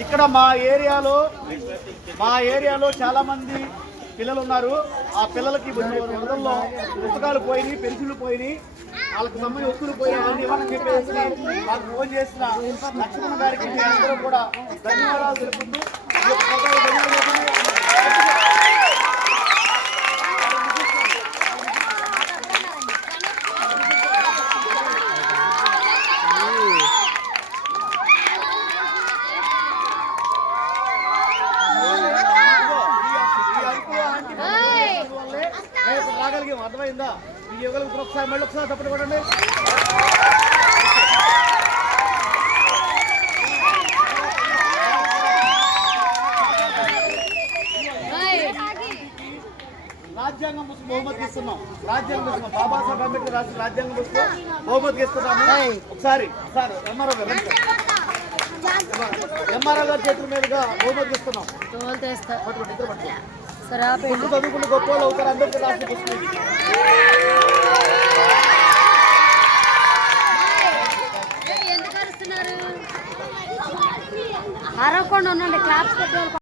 ఇక్కడ మా ఏరియాలో మా ఏరియాలో చాలా మంది పిల్లలు ఉన్నారు ఆ పిల్లలకి వరదల్లో పుస్తకాలు పోయినాయి పెన్సిళ్ళు పోయినాయి. వాళ్ళకి సంబంధించి వస్తువులు పోయినాయి అవన్నీ ఇవ్వని చెప్పేసి వాళ్ళకి ఫోన్ చేసిన లక్ష్మణ గారికి అందరూ కూడా ధన్యవాదాలు తెలుపుతూ రాగలిగాం అర్థమైందా? ఈ యువకులకు ఒకసారి మళ్ళీ ఒకసారి తప్పటి కొట్టండి. రాజ్యాంగం పుస్తకం బహుమతికి ఇస్తున్నాం. రాజ్యాంగం పుస్తకం బాబాసాహెబ్ అంబేద్కర్ రాసిన రాజ్యాంగం పుస్తకం బహుమతికి ఇస్తున్నాము ఒకసారి ఒకసారి ఎంఆర్ఓ గారు. ఎంఆర్ఓ గారి చేతుల మీదుగా బహుమతికి ఇస్తున్నాం. గొప్ప వాళ్ళు అవుతారు రాసిన పుస్తకం. ఎందుకు అరుస్తున్నారు అరవకుండా ఉండండి క్లాప్స్